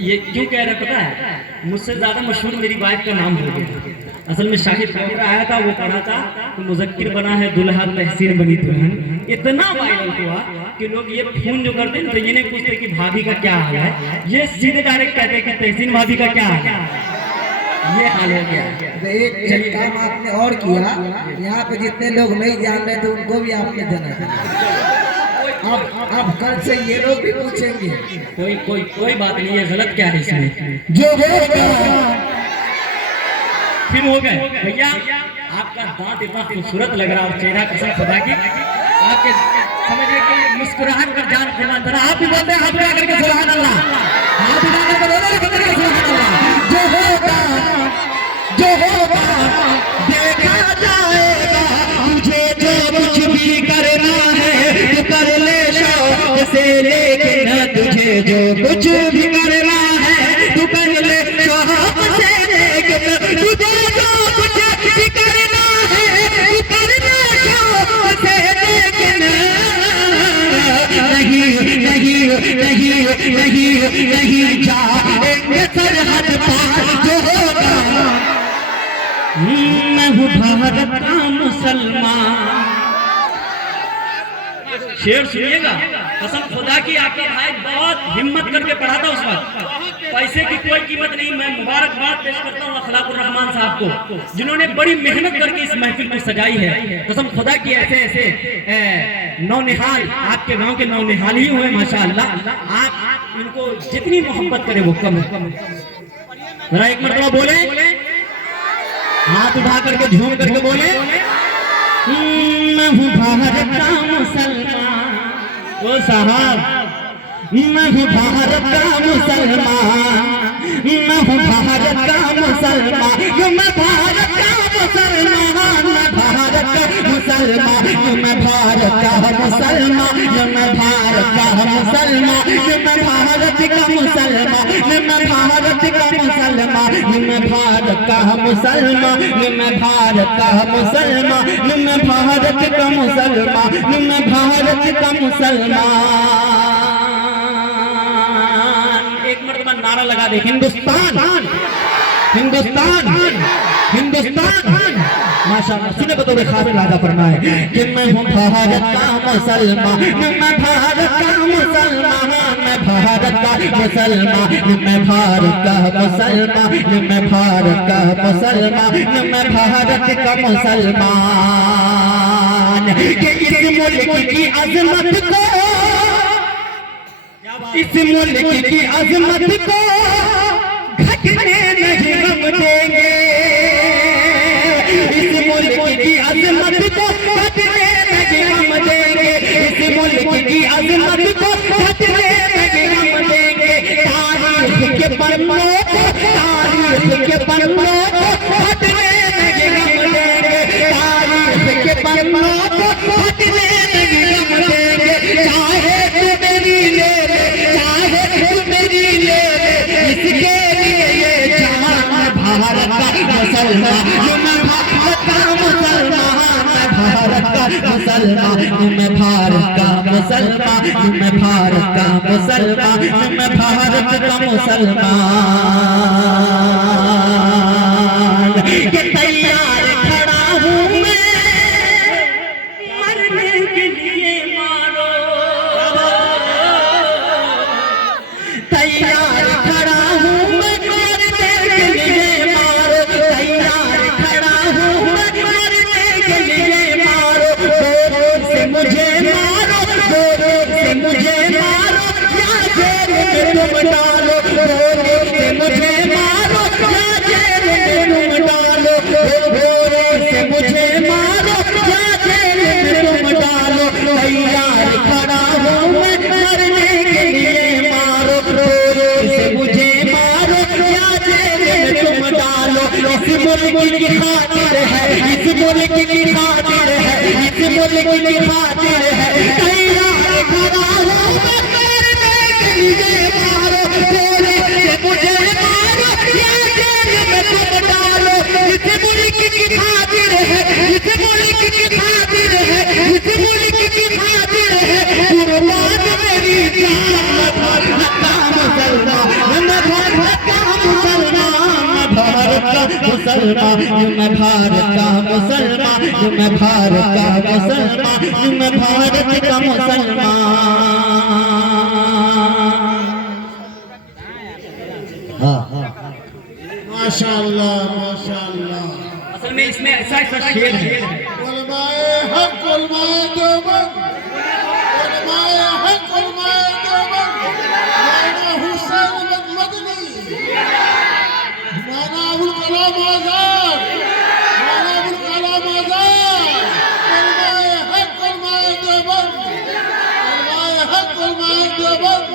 ये क्यों कह रहे पता है, मुझसे ज्यादा मशहूर मेरी वाइफ का नाम हो गया। असल में शाहिद कौकरा आया था, वो पढ़ा था कि मुज़क्किर बना है दुल्हा तहसीन बनी दुल्हन। इतना वायरल हुआ कि लोग ये फोन जो करते हैं तो ये नहीं पूछते कि भाभी का क्या हाल है, ये सीधे डायरेक्ट कहते हैं कि तहसीन भाभी का क्या हाल है। ये हाल हो गया। एक काम आपने और किया, यहाँ पे जितने लोग नहीं जान रहे थे उनको भी आपने जाना। अब कल से ये लोग भी पूछेंगे। कोई बात नहीं है, गलत क्या है इसमें, जो होगा फिर हो गए। भैया आपका दांत इतना खूबसूरत लग रहा और चेहरा कसम खुदा की आपके समझिए कि मुस्कुराहट कर जान फरमान जरा आप भी बोलते हैं, आप भी करके सुभान अल्लाह, आप भी करके सुभान अल्लाह। जो होगा देखा जाएगा, तुझे जो कुछ भी करना है तो कर ले शौक से, लेकिन तुझे जो कुछ भी करना है तू कर ले शौक से, लेकिन तुझे जो कुछ भी करना है तू कर ले शौक से, लेकिन नहीं जाएंगे सरहद पार। जो होगा मैं हूँ भारत का मुसलमान। शेर सुनिएगा, कसम खुदा की आपका भाई बहुत हिम्मत करके पढ़ा था उस वक्त, पैसे की कोई कीमत नहीं। मैं मुबारकबाद पेश करता हूँ अखलाकुर रहमान साहब को, जिन्होंने बड़ी मेहनत करके इस महफिल को सजाई है। कसम खुदा की ऐसे ऐसे नौनिहाल आपके गांव के नौनिहाल ही हुए माशाअल्लाह। आप इनको जितनी मोहब्बत करें वो कम है। जरा एक मरतबा बोले, हाथ उठा करके झूम करके बोले, मैं हूँ भारत का मुसलमान। ओ साहब, मैं हूँ भारत का मुसलमान, मैं हूँ भारत का मुसलमान, मैं भारत का मुसलमान, मैं भारत का मुसलमान, मैं भारत का मुसलमान, मैं भारत का मुसलमान, मैं भारत का मुसलमान, मैं भारत का मुसलमान, मैं भारत का मुसलमान, मैं भारत का मुसलमान, मैं भारत का मुसलमान, मैं भारत का मुसलमान। एक मरतबा नारा लगा दे, हिंदुस्तान हिंदुस्तान हिंदुस्तान। माशाअल्लाह, सुने को तो खास लादा फरमाए कि मैं हूँ भारत का मुसलमान, मैं भारत का मुसलमान, मैं भारत का मुसलमान, मैं भारत का मुसलमान, मैं भारत का मुसलमान, मैं भारत का मुसलमान। कि इस मुल्क की अजमत को, इस मुल्क की अजमत को घटने नहीं हम देंगे, इस मुल्क की अजमत को घटने नहीं हम देंगे, इस मुल्क की अजमत को घटने नहीं हम देंगे। तारीख के पन्नों को, तारीख के पन्नों को घटने नहीं हम देंगे, तारीख के पन्नों को घटने नहीं हम देंगे। चाहे तू मेरी ले ले, चाहे तू मेरी ले ले, इसके भारत का मुसलमान, मैं भारत का मुसलमान, मैं भारत का मुसलमान, मैं भारत का मुसलमान, मैं भारत का मुसलमान, मैं भारत का मुसलमान। के तैयार खड़ा हूँ मैं मरने के लिए, मारो तैयार खड़ा हूँ मैं मरने के लिए, मारो तैयार खड़ा हूँ मैं मरने के लिए, मारो जोर से मुझे मारो, जोर से मुझे मारो, या जेल में तुम डालो, जोर से मुझे मारो, या जेल में तुम डालो, जोर से मुझे मारो, या जेल में तुम डालो। तैयार खड़ा हूँ मैं मरने के लिए, मारो जोर से मुझे मारो, या जेल में तुम डालो। इस मुल्क की खातिर है, इस मुल्क की खातिर है, इस मुल्क की खातिर है, तैयार खड़ा हूँ मैं मरने के लिए, मारो जोर से मुझे मारो, या जेल में तुम डालो। इस मुल्क की खातिर है, इस मुल्क की खातिर है, इस मुल्क की खातिर है, कुर्बान मेरी जान, मैं भारत का मुसलमान, मुसलमान, यूं मैं भारत का मुसलमान, यूं मैं भारत का मुसलमान, यूं मैं भारत का मुसलमान। माशाअल्लाह माशाअल्लाह। असल में इसमें ऐसा शेर है, उलमाए हक उलमाए देवबंद, उलमाए हक उलमाए देवबंद, मौलाना हुसैन मदनी, मौलाना अबुल कलाम आजाद, मौलाना अबुल कलाम आजाद, उलमाए हक उलमाए देवबंद, उलमाए हक उलमाए देवबंद।